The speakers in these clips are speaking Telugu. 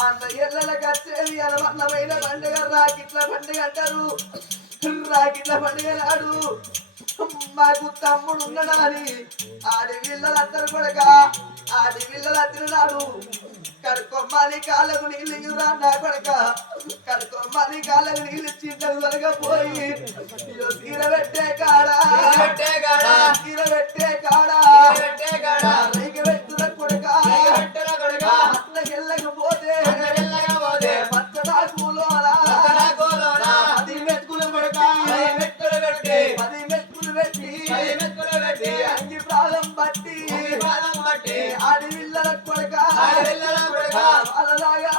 అన్న ఎల్లలకు వచ్చేది అనవన్నమైన పండుగ రాకిట్ల పండుగ అంటారు. రాకిట్ల పండుగ నాడు మాకు తమ్ముడు ఉన్నాడని ఆడి వీళ్ళందరూ కొడక ఆడి వీళ్ళందరూ నాడు కడుకొమ్మని కాళ్ళకు నీళ్ళు నా కొడక కడుకొమ్మని కాళ్ళకు నీళ్ళు చింతలు తొలగపోయి తీర పెట్టే కాడా తీర పెట్టే కాడా రైకి పెట్టున కొడక అట్లకెళ్ళకపోతే పచ్చడాకులో అది మెతుకులు పెట్టి అది మెతుకులు పెట్టి అంగి ప్రాణం బట్టి ఆడి వీళ్ళ కొడక అలాగా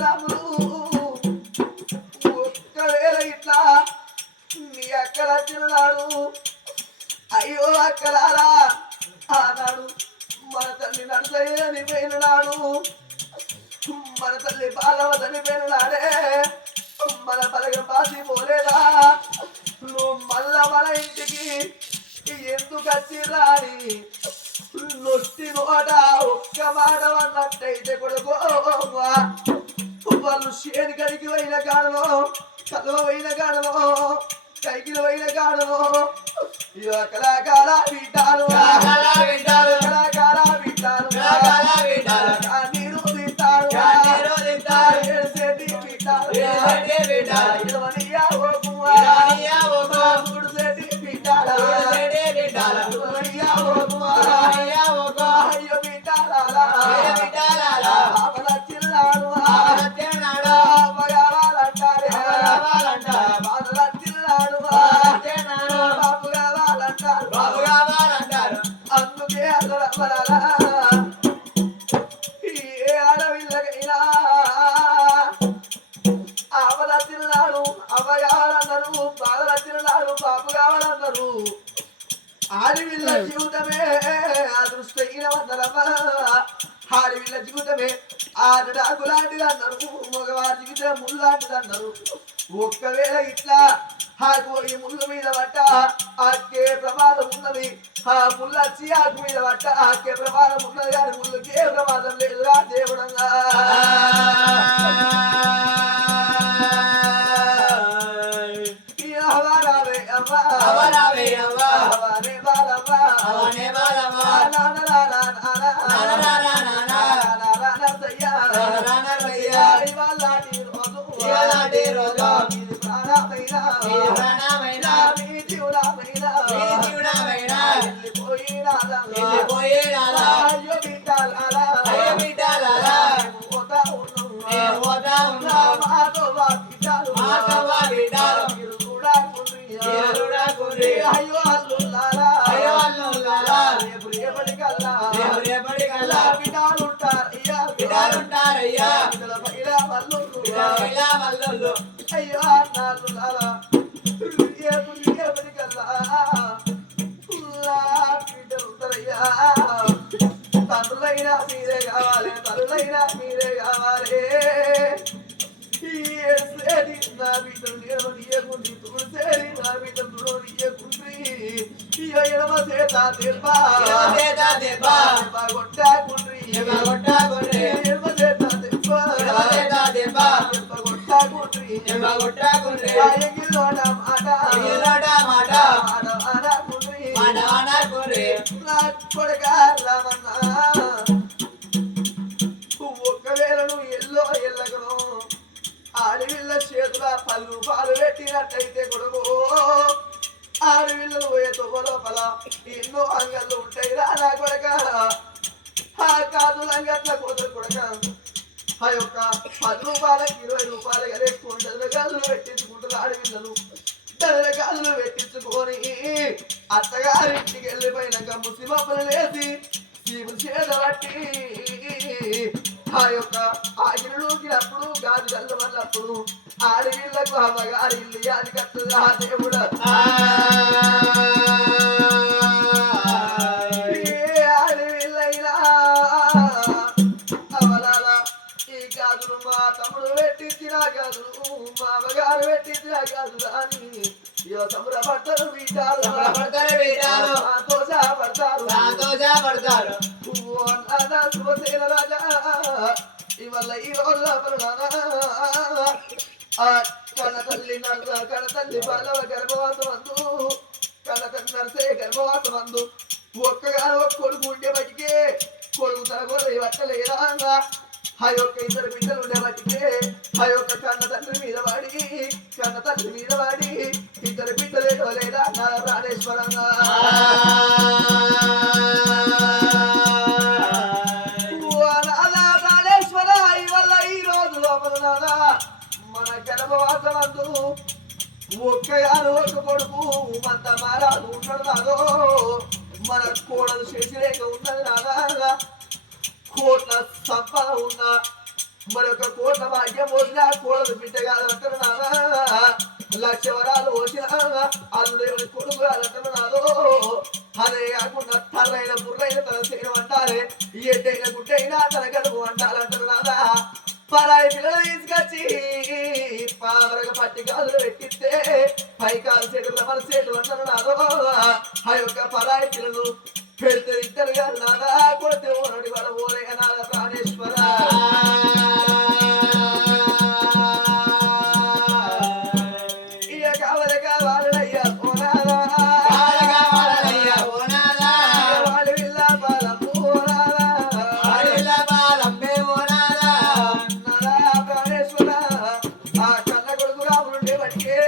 రాములు ఒక్కవేళ ఇట్లా నీ అక్కడ వచ్చినాడు అయ్యో అక్కడారా ఆనాడు మన తల్లి నడసయ్యని పోయినాడు మన తల్లి బాలవ చనిపోయిన నాడే మన పలక పాసి పోలేదా నువ్వు మళ్ళా మన ఇంటికి ఎందుకు వచ్చిరా అని నొట్టి నోట ఒక్క మాట అన్నట్టయితే కొడుకో వాళ్ళు షేని కడికి పోయిన కాడలో కలువ పోయిన కాడలో కైకిలు పోయిన కాడలో కళాకార వింటారు కళాకార వింటారు నీరు తింటారు ఏడుసేటి వింటారు గుడిసేటి వింటారు అయ్యో వింటారా చిల్లాడు కావాలంటారే బాబు కావాలంటారు అందుకే ఏ ఆడవిల్లకైనా ఆపద తిన్నాడు అవ్వ కావాలన్నారు బాధల తిన్నాడు బాబు కావాలన్నారు ఆడవిల్ల జీవితమే అదృష్టమైన వందరమ్మ ఆడవిల్ల జీవితమే ఆడడాకు లాంటిది అన్నారు మగవారి జీవితం ముళ్ళు లాంటిది అన్నారు ఒక్కవేళ ఇట్లా ఆకు ఈ ముళ్ళు మీద పట్ట ఆకే ప్రమాదం ఉన్నది ఆ ముళ్ళు వచ్చి ఆకు మీద పట్ట ఆకే ప్రమాదం ఉన్నది కానీ ముళ్ళకి ఏ ప్రమాదం లేదురా దేవుడంగా అయ్యో అల్లుల్లారా రేపటికల్లా బిడ్డాలుంటారయ్యా మల్లు అయ్యో అల్లుల్లారా రేపటికల్లా బిడ్డలుంటారయ్యా తల్లులైనా మీరే కావాలి తల్లులైనా మీరే కావాలి నా బిడ్డలు నేను నీయకుండి తుడిసేది నా బిడ్డలు నీయకుండ్రి ఎడమ చేత దెబ్బ కొట్టాకుండ్రి ఎడమ చేత దెబ్బ కొట్టాకుండ్రి ఎంగిలోన మాట అనకుండ్రి నా కొడుక రామన్న ఒక్కవేళ నువ్వు ఎల్లగను ఆడవిళ్ళ చేతుల పళ్ళు పాలు పెట్టినట్టయితే కొడుకు ఆడవిళ్ళలు పోయే తొవ్వ లోపల ఎన్నో అంగళ్ళు ఉంటాయి రానా కొడక ఆ కాదులు అంగట్ల కోతలు కొడక ఆ యొక్క 10 రూపాయలకి 20 రూపాయలు కలిసుకొని గదులు పెట్టించుకుంటారు ఆడవిళ్ళలు గదులు పెట్టించుకొని అత్తగారింటికి వెళ్ళిపోయినాక ముసిమప్పలు లేసి చీపు చేత బట్టి ఆ యొక్క ఆగిరిలోకినప్పుడు గాలి గల్లు వల్లప్పుడు ఆడవిళ్ళకు అమ్మగారి ఇల్లు అది కట్టుదా దేవుడు ఆడవిల్లైనా అవలాలా ఈ గాజులు మా తమ్ముడు పెట్టించిన గాజులు మా అమ్మగారు పెట్టించిన గాజులు అని సంబరపడతారు వీటారు సంతోషపడతారు శుభసేన రాజా ఇవల్ల ఈ రోజు కన్న తల్లి కన్న తల్లి బాలవ గర్భవాసం అందు కన్న తల్లి నర్సే గర్భవాసం అందు ఒక్కగానో కొడుకు ఉండే బతికే కొడుకు తన కూడా పట్టలేదా ఆ యొక్క ఇద్దరు బిడ్డలు ఉండే బతికే ఆ యొక్క కన్న తండ్రి మీద వాడి కన్న తండ్రి మీద వాడి ఇద్దరు బిడ్డలేదో లేదా నా ప్రాణేశ్వరంగా ప్రాణేశ్వర ఇవల్ల ఈ రోజు లోపల నాదా మన గర్భవాసమందు ఒక్కగాను ఒక్క కొడుకు మంత మారాదు ఉన్నాడు నాదో మన కోడలు చేసిలేక ఉన్నది నాదా కోట్ల సంపద ఉన్నా మరొక కోట్ల భాగ్యం పోసినా కోడలు బిడ్డ కాదంటారు నాదా లక్ష వరాలు పోసినా అల్లుడు కొడుకు కాదంటారు నాదో అదే కాకుండా తల్లైన బుర్రైన తన చేయడం అంటారే ఎడ్డైన గుడ్డైనా తన గడుపు అంటారంటారు నాదా పరాయి పిల్లలు తీసుకొచ్చి పావరగా పట్టి కాదులు పెట్టిస్తే పై కాలు సేటు రమల సేటు అంటారు నాదో ఆ యొక్క పరాయి పిల్లలు పెడితే ఇద్దరు గారు నాదా కొడితే ఓనడి పడబోలే నాద ప్రాణేశ్వర ఇక కావాలి కావాలయ్యా ఓ నాదా వాళ్ళు విల్ల బాలమ్ము ఓ నాదా నాదా ప్రాణేశ్వర ఆ కన్న కొడుకు రాములుండే బట్టికే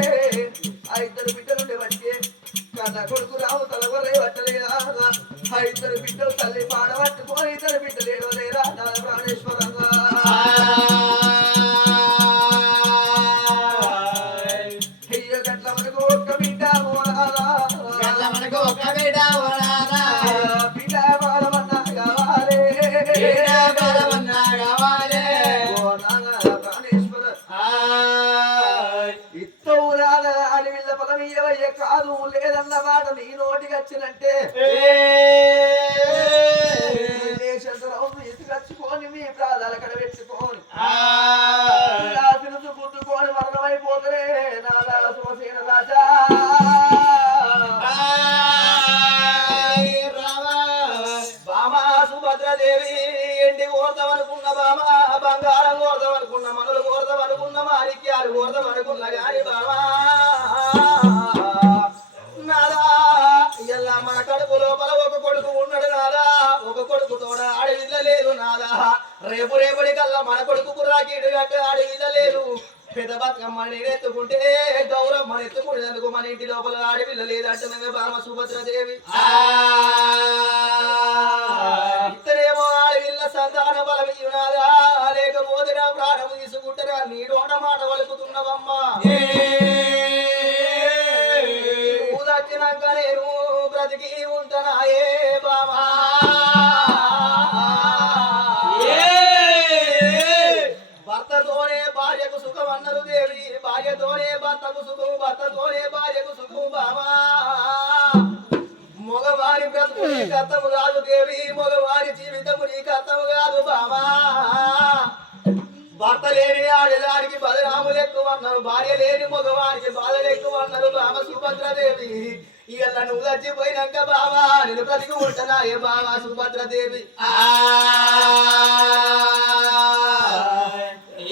ఆ ఇద్దరు బిడ్డలుండే బట్టికే కన్న కొడుకు రాము తలగొర్రే పట్టలేదా ఆ ఇద్దరు బిడ్డలు తల్లి పాడబట్టుకొని ఇద్దరు బిడ్డలు ఏడవలేరా నా ప్రాణేశ్వరంగా అయ్య గట్ల మనకు ఒక్క బిడ్డ మోనాదా బిడ్డ బాలమన్నా కావాలి ఓ నాదా ప్రాణేశ్వర ఇత్తవు రాదా అని వీళ్ళ పదమీయవయ్య కాదు లేదన్న మాట నీ నోటికి వచ్చినంటే ఎత్తుకొచ్చుకొని మీ ప్రాధాల కడ పెట్టుకొని పిలుసు గుద్దుకొని మరణమైపోతే నాదా శుభసేన రాజా బామా సుభద్రదేవి ఎండి కోరదమనుకున్న బామా బంగారం కోరదమనుకున్న మనులు కోరదమనుకున్న మాణిక్యాలు కోరదమనుకున్న గాని బామా నాదా ఇలా మన కడుపు లోపల ఒక కొడుకు ఉన్నాడు నాదా ఒక కొడుకు తోడ ఆడవిల్ల లేదు నాదా రేపు రేపటి కల్లా మన కొడుకు కుర్రాకీడు గట్టు ఆడవిల్ల లేదు పెద్ద బతుకమ్మని ఎత్తుకుంటే గౌరమ్మని ఎత్తుకునేందుకు మన ఇంటి లోపల ఆడవిల్ల లేదంటున్నవే బామ సుభద్రదేవి ఇద్దరేమో ఆడవిల్ల సంతాన బలమీయునాదా లేకపోతే నా ప్రాణము తీసుకుంటారా నీ డోట మాట వలుకుతున్నవమ్మా దచ్చినాక నేను బ్రతికి ఉంటనాయే బామా భర్తతోనే భార్యకు సుఖం అన్నారు దేవి భార్యతోనే భర్తకు సుఖం భర్తతోనే భార్యకు సుఖం బామా మగవారి బ్రతుకు నీ కర్తము కాదు దేవి మగవారి జీవితము నీ కర్తము కాదు బామా భర్త లేని ఆడదానికి బదనాములు ఎక్కువ అన్నారు భార్య లేని మగవానికి బాధలు ఎక్కువ అన్నారు బామ సుభద్రదేవి ఇవాళ నువ్వు చచ్చిపోయినాక బావా నేను బ్రతికి ఉంటనా ఏ బావా సుభద్రదేవి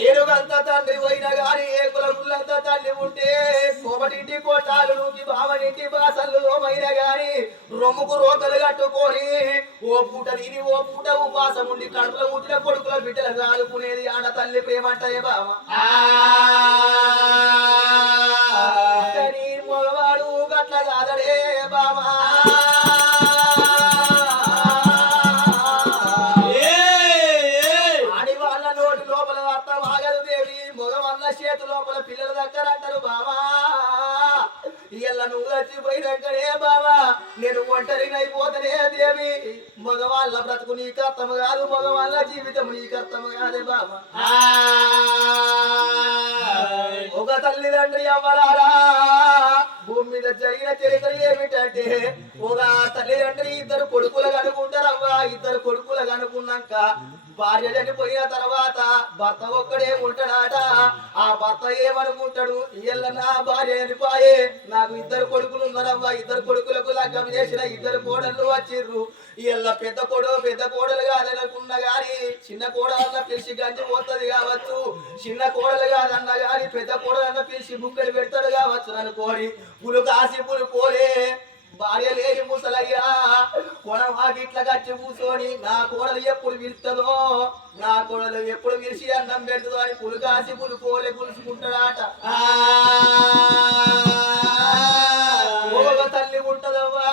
ఏనుగంత తండ్రి పోయినా గాని ఏ కులములంత తల్లి ఉంటే కోమటింటి కోటాలు నూకి బావనింటి బాసలు లోమైనా గాని రొమ్ముకు రోకలు కట్టుకొని ఓ పూట తిని ఓ పూట ఉపాసం ఉండి కడుపులో పుట్టిన కొడుకుల బిడ్డలు కాదుకునేది ఆడ తల్లి ప్రేమంటే బావ మగవాడు గట్ల కాదడే బావా చేతు లోపల పిల్లల దగ్గర అంటారు బావా ఇయ్యాల నువ్వు చచ్చిపోయినాకనే బావా నేను ఒంటరినైపోతనే దేవి మగవాళ్ళ బ్రతుకు నీ కర్తము కాదు మగవాళ్ళ జీవితం నీ కర్తము కాదు రామ ఒక తల్లిదండ్రి అమ్మలారా భూమి మీద జరిగిన చరిత్ర ఏమిటంటే ఒక తల్లిదండ్రి ఇద్దరు కొడుకులు కనుకుంటారవ్వా ఇద్దరు కొడుకులు కనుకున్నాక భార్య చనిపోయిన తర్వాత భర్త ఒక్కడే ఉంటాడట ఆ భర్త ఏమనుకుంటాడు ఇయ్యల్ల నా భార్య చనిపోయే నాకు ఇద్దరు కొడుకులు ఉన్నారవ్వా ఇద్దరు కొడుకులకు లగ్గం చేసిన ఇద్దరు కోడళ్ళు వచ్చిర్రు ఇయ్యల్ల పెద్ద కోడలు కాదనుకున్నా గాని చిన్న కోడలన్న పిలిచి గంజి పోతుంది కావచ్చు చిన్న కోడలు కాదన్న గాని పెద్ద కోడలన్న పిలిచి బుక్కలు పెడతాడు కావచ్చు అనుకోని పులు కాసి పులు పోలే భార్య లేని ముసలయ్యా కొనమాకి ఇట్లా కచ్చి కూర్చొని నా కోడలు ఎప్పుడు పిలుస్తుందో నా కోడలు ఎప్పుడు పిలిచి అన్నం పెడుతుందో అని పులు కాసి పులు పోలే పులుసుకుంటాడట తల్లి ఉంటదవ్వా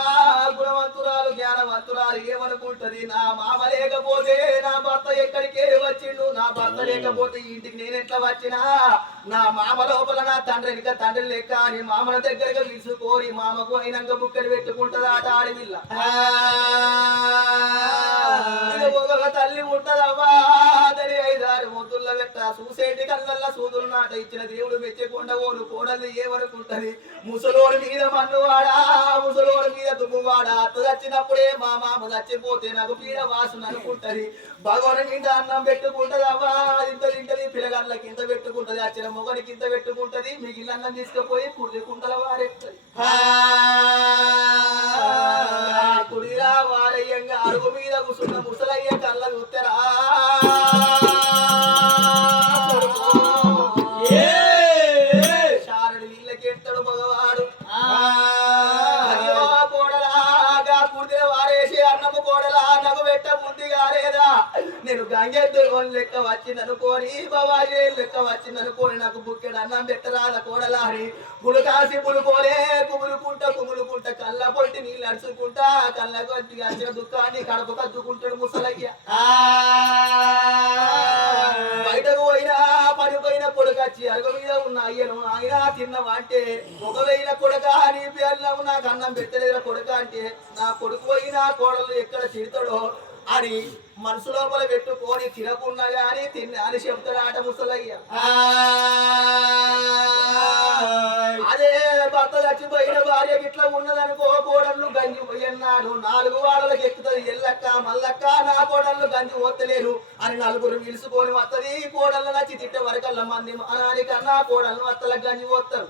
గుణవంతురాలు జ్ఞానవంతురాలు ఏమనుకుంటది నా మామ లేకపోతే నా భర్త ఎక్కడికే వచ్చిండు నా భర్త లేకపోతే ఇంటికి నేను ఎట్లా వచ్చినా నా మామ లోపల నా తండ్రి ఇంకా తండ్రి లెక్క అని మామల దగ్గరగా పిలుచుకోని మామకు అయినాక బుక్కలు పెట్టుకుంటది ఆట ఆడవిల్ల ఒక తల్లి ఉంటదవ్వా అదని 5-6 ముద్దుల్లో పెట్ట చూసేటి కళ్ళల్లా సూదులు నాట ఇచ్చిన దేవుడు మెచ్చకుండా ఓడు కోడలు ఏమనుకుంటది ముసలోడు మీద మన్నువాడా ముసలోడు మీద దుమ్మువాడా అత్త చచ్చినప్పుడే మా మామ చచ్చిపోతే నాకు పీడ వాసన అనుకుంటది భగవాన్ కింద అన్నం పెట్టుకుంటదవ్వా ఇంత తింటది పిల్లగాళ్ళ కింద పెట్టుకుంటది వచ్చిన మొగని కింద పెట్టుకుంటది మిగిలిన అన్నం తీసుకుపోయి కుడి కుంటల వారెత్తది కుడిరా వారయ్యంగా అరుగు మీద కూర్చున్న ముసలయ్య కళ్ళ చూస్తారా శారడి నీళ్ళకెడతాడు మగవాడు కోడలాగా కుడితే వారేసి అన్నము కోడలా నగు పెట్ట బుద్ధి కాలేదా నేను గంగెద్దు లెక్క వచ్చిందనుకోని బాబాజీ లెక్క వచ్చిందనుకోని నాకు బుక్కెడు అన్నం పెట్టరాద కోడలారి పులుకాసి పులుకోలే కుములుకుంటా కళ్ళ పొట్టి నీళ్ళు అడుచుకుంటా కళ్ళ కొట్టి వచ్చిన దుఃఖాన్ని కడప కద్దుకుంటాడు ముసలయ్య బయటకు పోయినా పడిపోయిన కొడుకచ్చి అరుగు మీద ఉన్న అయ్యను ఆయన తిన్నవా అంటే ఒకవేళ కొడుక నీ పేర్లో నాకు అన్నం పెట్టలేదు కొడుక అంటే నా కొడుకు పోయినా కోడలు ఎక్కడ తిడతాడో అని మనసు లోపల పెట్టుకొని తినకున్నా గాని తిన్నా అని చెప్తాడాట ముసలయ్య అదే భర్త చచ్చిపోయిన భార్య గిట్లా ఉన్నదనుకో కోడళ్ళు గంజి పోయన్నాడు 4 వాడలకు ఎక్కుతుంది ఎల్లక్క మల్లక్క నా కోడళ్ళు గంజి పోతలేరు అని నలుగురు నిలుసుకొని వస్తది కోడళ్ళు నచ్చి తిట్టే వరకల్లా మంది మానానికన్నా కోడళ్ళు వత్తలకు గంజి పోతారు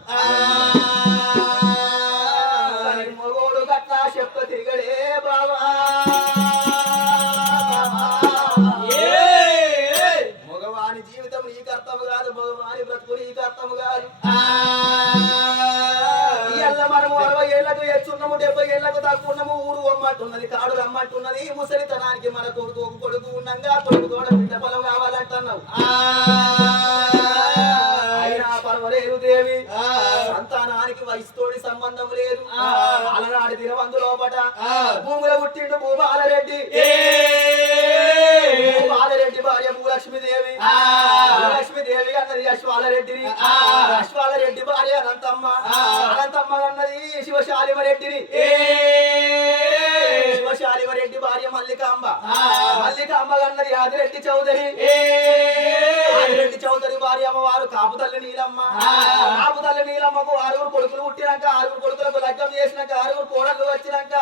మగోడు గట్లా చెప్ప తిరగడే బాబా మగవాని జీవితం నీకు అర్థము కాదు మగవాని బ్రతుకు నీకు అర్థము కాదు మనము 60 ఏళ్లకు ఎచ్చున్నాము 70 ఏళ్లకు తక్కున్నాము ఊరు అమ్మంటున్నది కాడు రమ్మంటున్నది ముసలితనానికి మన కొడుకు ఉన్నంగా కొడుకు తోడ బిడ్డ పొలం కావాలంటున్నావు అయినా పర్వాలేదు దేవి సంతానానికి వయసుతోటి సంబంధం లేదు అలనాడు దినవంతు లోపట భూముల పుట్టిండు భూపాలరెడ్డి భూపాలరెడ్డి భార్య భూలక్ష్మీదేవి లక్ష్మీదేవి అన్నది అశ్వాలరెడ్డిని అశ్వాలరెడ్డి భార్య అనంతమ్మ అన్నది శివశాలిమరెడ్డిని శివశాలిమరెడ్డి భార్య మల్లికాంబ అన్నది ఆదిరెడ్డి చౌదరి ఆదిరెడ్డి చౌదరి భార్య అమ్మవారు కాపుతల్లి నీలమ్మ కాపుతల్లి నీలమ్మకు 6 కొడుకులు పుట్టినాక 6 కొడుకులకు లగ్గం చేసినాక 6 కోడళ్ళు వచ్చినాక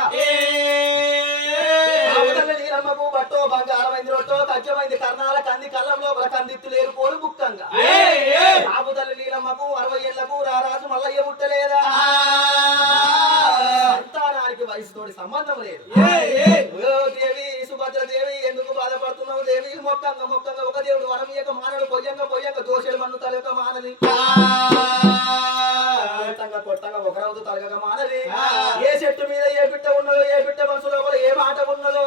కాపుతల్లి నీలమ్మకు బట్టో బంగారమైంది రొట్టో కచ్చమైంది కర్ణాల కంది కళ్ళం లోపల కందిత్తు లేరు పోలు ముక్కంగా కాపుతల్లి నీలమ్మకు 60 ఏళ్లకు రారాజు మల్లయ్య పుట్టలేదా సంతానానికి వయసుతోటి సంబంధం లేదు దేవి సుభద్రదేవి ఎందుకు బాధపడుతున్నావు దేవి మొక్కంగా ఒక దేవుడు వరం యొక్క మానడు పొయ్యంగా దోషుడు మన్ను తలక మానది కొట్టంగా ఒకరవుతూ తలగక మానది ఏ చెట్టు మీద ఏ బిడ్డ ఉన్నదో ఏ బిడ్డ మనసు లోపల ఏ మాట ఉన్నదో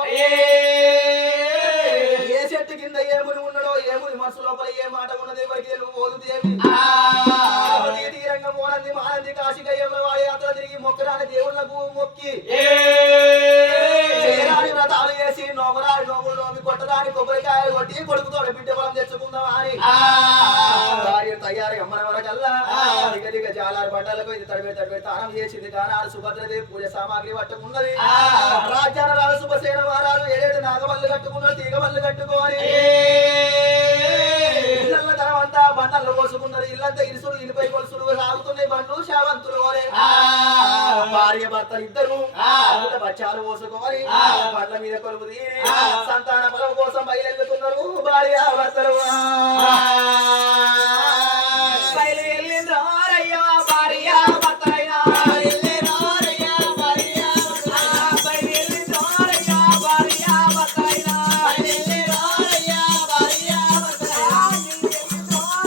ఏ చెట్టు కింద ఏ ముని ఉన్నడో ఏ ముని మనసు లోపల ఏ మాట ఉన్నది ఎవరికి నువ్వు పోదు దేవి తీరంగా పోనంది మానంది కాశీకయ్యంలో యాత్ర తిరిగి మొక్కరాని దేవుళ్లకు మొక్కి వ్రతాలు చేసి నోములు నోమి కొట్టరాని కొబ్బరికాయలు కొట్టి కొడుకుతో బిడ్డ పొలం తెచ్చుకుందాం అని భార్య తయారు అమ్మన వరకల్లా దిగ జాలారు బండలకు ఇది తడిపే తానం చేసింది కానీ సుభద్రదేవి పూజ సామాగ్రి పట్టుకున్నది రాజ్యాన రాజు శుభసేన వారాలు 7 నాగమల్లు కట్టుకున్నారు తీగమల్లు కట్టుకోని పోసుకున్నారు ఇల్లంతా ఇరుసులు ఇనుపై కొలుసులు సాగుతున్నాయి బండ్లు శావంతులు భార్య భర్తలు ఇద్దరు బచ్చాలు పోసుకొని బండ్ల మీద కొలుపు తీరి సంతాన బలం కోసం బయలుతున్నారు భార్య భర్తలు